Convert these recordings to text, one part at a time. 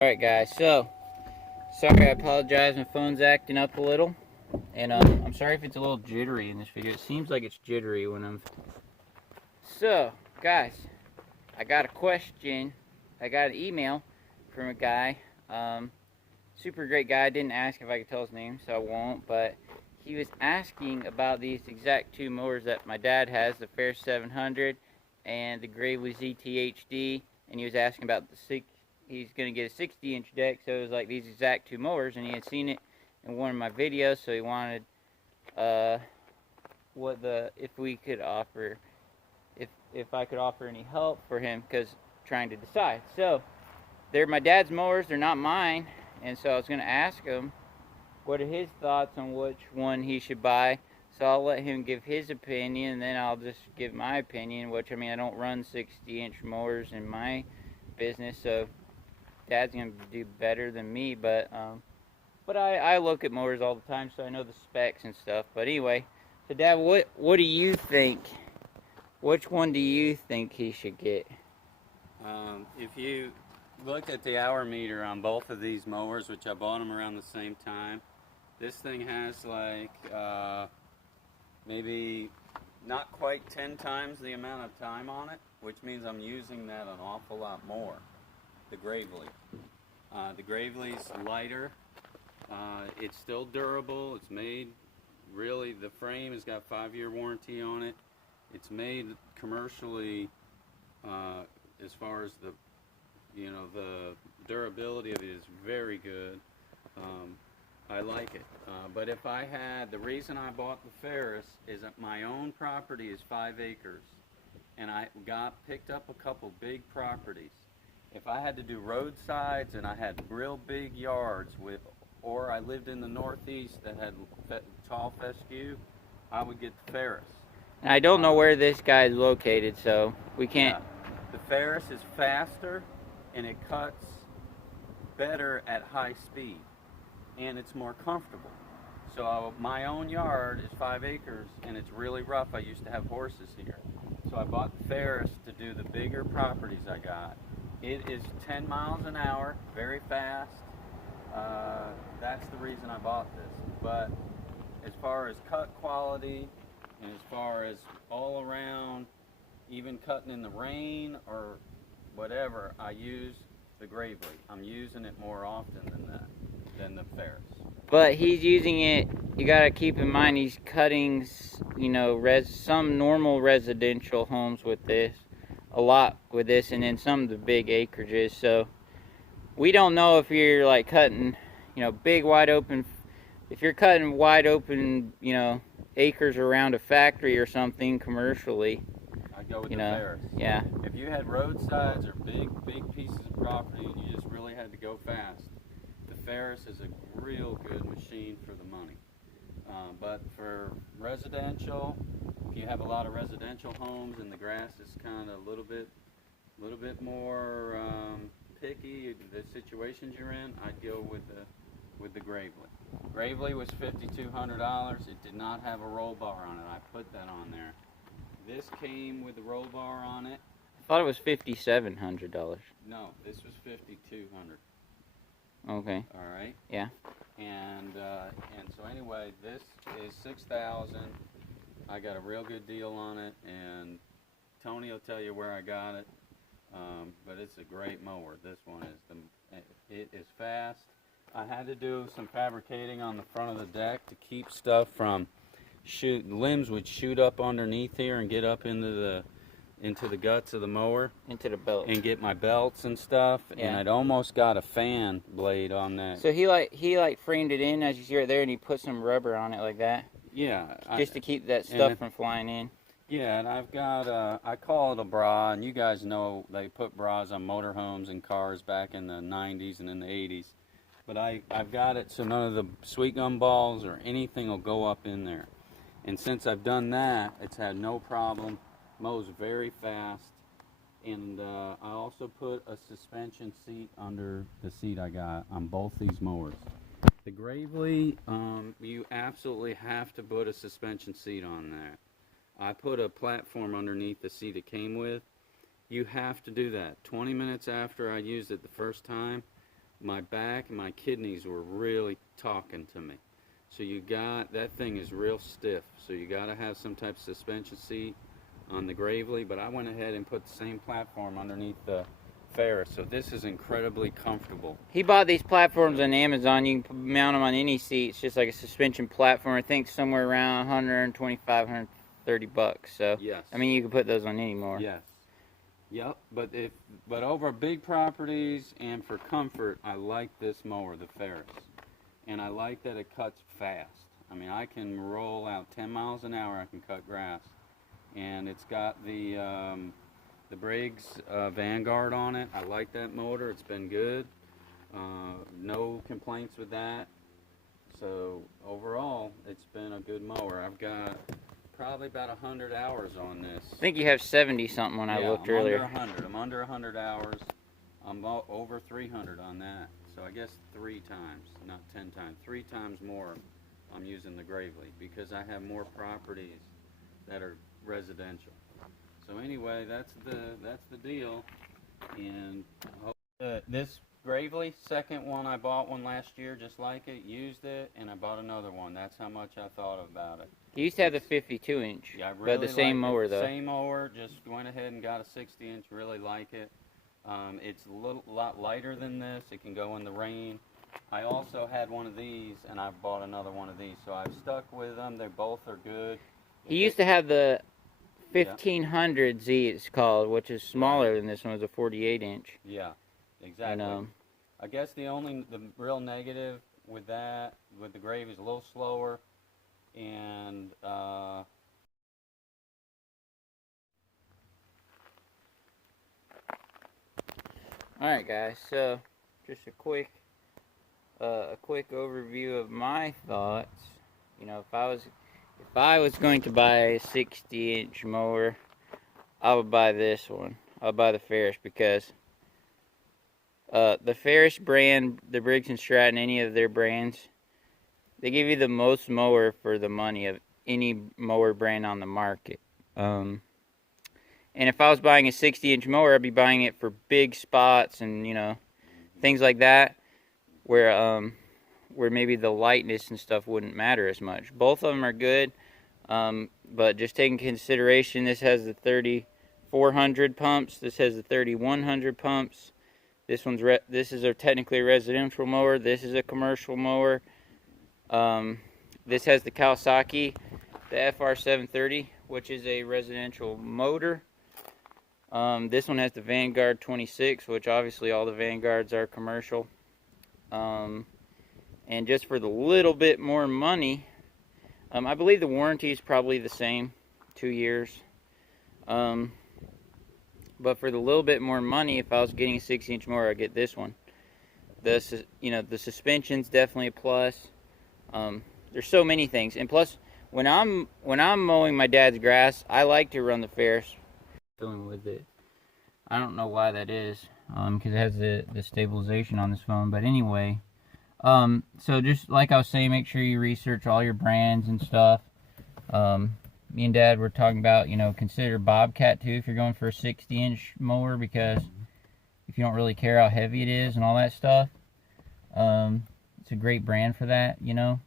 Alright guys, so sorry, I apologize, my phone's acting up a little, and I'm sorry if it's a little jittery in this video. It seems like it's jittery when I'm... So, guys, I got a question. I got an email from a guy, super great guy. I didn't ask if I could tell his name, so I won't, but he was asking about these exact two mowers that my dad has, the Ferris 700 and the Gravely ZTHD, and he was asking about he's going to get a 60-inch deck, so it was like these exact two mowers, and he had seen it in one of my videos, so he wanted if we could offer, if I could offer any help for him, because trying to decide. So they're my dad's mowers, they're not mine, and so I was going to ask him what are his thoughts on which one he should buy. So I'll let him give his opinion, and then I'll just give my opinion, which, I mean, I don't run 60-inch mowers in my business, so Dad's going to do better than me, but I look at mowers all the time, so I know the specs and stuff. But anyway, so Dad, what do you think? Which one do you think he should get? If you look at the hour meter on both of these mowers, which I bought them around the same time, this thing has like maybe not quite 10 times the amount of time on it, which means I'm using that an awful lot more. The Gravely. The Gravely's lighter. It's still durable. It's made, really, the frame has got 5-year warranty on it. It's made commercially, as far as the durability of it is very good. I like it. But if I had, the reason I bought the Ferris is that my own property is 5 acres, and I picked up a couple big properties. If I had to do roadsides and I had real big yards or I lived in the Northeast that had tall fescue, I would get the Ferris. And I don't know where this guy is located, so we can't. Yeah. The Ferris is faster and it cuts better at high speed, and it's more comfortable. So my own yard is 5 acres and it's really rough. I used to have horses here. So I bought the Ferris to do the bigger properties I got. It is 10 miles an hour, very fast. That's the reason I bought this. But as far as cut quality and as far as all around, even cutting in the rain or whatever, I use the Gravely. I'm using it more often than the Ferris. But he's using it, you gotta keep in mind, he's cutting, some normal residential homes with this, a lot with this, and then some of the big acreages. So we don't know if you're like cutting, big wide open, if you're cutting wide open, acres around a factory or something commercially. I'd go with the Ferris. Yeah. If you had roadsides or big pieces of property and you just really had to go fast, the Ferris is a real good machine for the money. But for residential, if you have a lot of residential homes and the grass is kind of a little bit more picky, the situations you're in, I'd go with the Gravely. Gravely was $5,200. It did not have a roll bar on it. I put that on there. This came with the roll bar on it. I thought it was $5,700. No, this was $5,200. Okay. All right. Yeah. And so anyway, this is $6,000. I got a real good deal on it, and Tony will tell you where I got it. But it's a great mower. This one is it is fast. I had to do some fabricating on the front of the deck to keep stuff from limbs would shoot up underneath here and get up into the guts of the mower, into the belt, and get my belts and stuff. Yeah. And I'd almost got a fan blade on that. So he framed it in, as you see right there, and he put some rubber on it like that. Yeah, just to keep that stuff from flying in. Yeah, and I've got I call it a bra, and you guys know they put bras on motorhomes and cars back in the 90s and in the 80s. But I've got it so none of the sweet gum balls or anything will go up in there. And since I've done that, it's had no problem. Mows very fast. And I also put a suspension seat under the seat I got on both these mowers. The Gravely, you absolutely have to put a suspension seat on that. I put a platform underneath the seat it came with. You have to do that. 20 minutes after I used it the first time, my back and my kidneys were really talking to me. So that thing is real stiff, so you got to have some type of suspension seat on the Gravely, but I went ahead and put the same platform underneath the Ferris, so this is incredibly comfortable. He bought these platforms on Amazon. You can mount them on any seat. It's just like a suspension platform. I think somewhere around 125, 130 bucks. So yes, I mean, you can put those on any more. yes, yep. But over big properties and for comfort, I like this mower, the Ferris, and I like that it cuts fast. I mean, I can roll out 10 miles an hour. I can cut grass, and it's got the Briggs Vanguard on it. I like that motor. It's been good. No complaints with that. So overall, it's been a good mower. I've got probably about 100 hours on this. I think you have 70 something when I looked earlier. I'm under 100 hours. I'm over 300 on that. So I guess 3 times, not 10 times, 3 times more I'm using the Gravely because I have more properties that are residential. So anyway, that's the deal. And this Gravely, second one, I bought one last year just like it, used it, and I bought another one. That's how much I thought about it. You used to have the 52 inch, yeah, I really but the same like mower it. though. Same mower, just went ahead and got a 60 inch, really like it. It's a lot lighter than this. It can go in the rain. I also had one of these, and I bought another one of these, so I've stuck with them. They both are good. He used to have the 1500Z, it's called, which is smaller than this one. It's a 48 inch. Yeah, exactly. And, I guess the real negative with that, with the Gravely, is a little slower, and Alright guys, so just a quick overview of my thoughts. You know, if I was going to buy a 60 inch mower, I would buy this one. I'll buy the Ferris because the Ferris brand, the Briggs & Stratton, any of their brands, they give you the most mower for the money of any mower brand on the market. And if I was buying a 60 inch mower, I'd be buying it for big spots and, you know, things like that, where maybe the lightness and stuff wouldn't matter as much. Both of them are good, but just taking consideration, this has the 3400 pumps, this has the 3100 pumps. This is technically a residential mower. This is a commercial mower. This has the Kawasaki, the FR730, which is a residential motor. This one has the Vanguard 26, which obviously all the Vanguards are commercial. And just for the little bit more money, I believe the warranty is probably the same, 2 years. But for the little bit more money, if I was getting a 60 inch mower, I'd get this one. The suspension's definitely a plus. There's so many things, and plus, when I'm mowing my dad's grass, I like to run the Ferris. With it, I don't know why that is, because it has the stabilization on this phone. But anyway, so just like I was saying, make sure you research all your brands and stuff. Me and Dad were talking about, you know, consider Bobcat too if you're going for a 60 inch mower, because if you don't really care how heavy it is and all that stuff, it's a great brand for that, you know.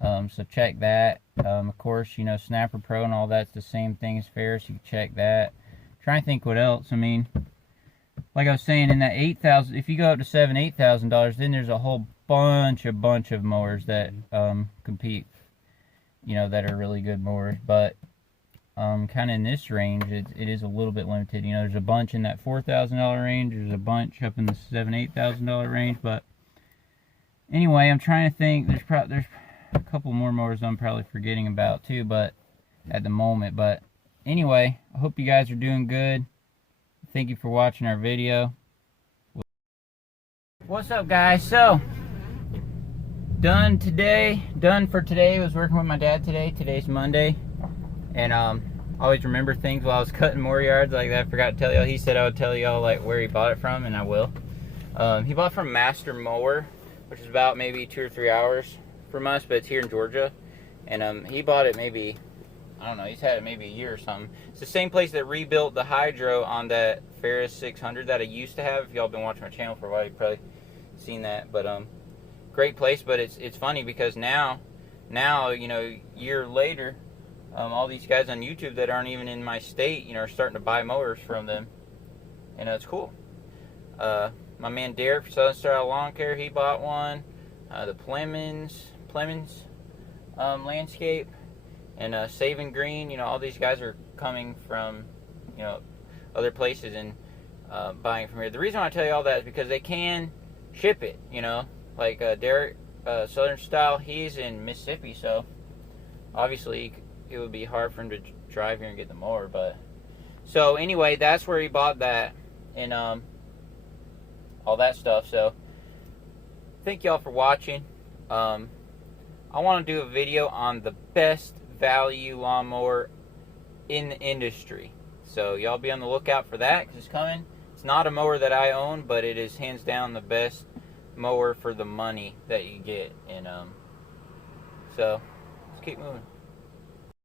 So check that. Of course, you know, Snapper Pro and all that's the same thing as Ferris. You can check that. Try and think what else. I mean, like I was saying, in that $8,000, if you go up to $8,000, then there's a whole bunch of mowers that compete, you know, that are really good mowers. But kind of in this range, it is a little bit limited. You know, there's a bunch in that $4,000 range. There's a bunch up in the $8,000 range. But anyway, I'm trying to think. There's a couple more mowers I'm probably forgetting about too, but at the moment. But anyway, I hope you guys are doing good. Thank you for watching our video. What's up, guys? So done for today. I was working with my dad today. Today's Monday, and always remember things while I was cutting more yards like that. I forgot to tell y'all. He said I would tell y'all like where he bought it from, and I will. He bought from Master Mower, which is about maybe 2 or 3 hours from us, but it's here in Georgia. And he bought it maybe, I don't know, he's had it maybe a year or something. It's the same place that rebuilt the hydro on that Ferris 600 that I used to have. If y'all been watching my channel for a while, you've probably seen that, but great place. But it's funny because now you know, year later, all these guys on YouTube that aren't even in my state, you know, are starting to buy mowers from them, and it's cool. My man Derek from Southern Style Lawn Care, he bought one. The Plemons Landscape, and Saving Green. You know, all these guys are coming from, you know, other places and buying from here. The reason I tell you all that is because they can ship it. You know, like Derek, Southern Style, he's in Mississippi, so obviously it would be hard for him to drive here and get the mower. But so anyway, that's where he bought that, and all that stuff. So thank y'all for watching. I want to do a video on the best value lawnmower in the industry, so y'all be on the lookout for that, because it's coming. It's not a mower that I own, but it is hands down the best mower for the money that you get. And so let's keep moving.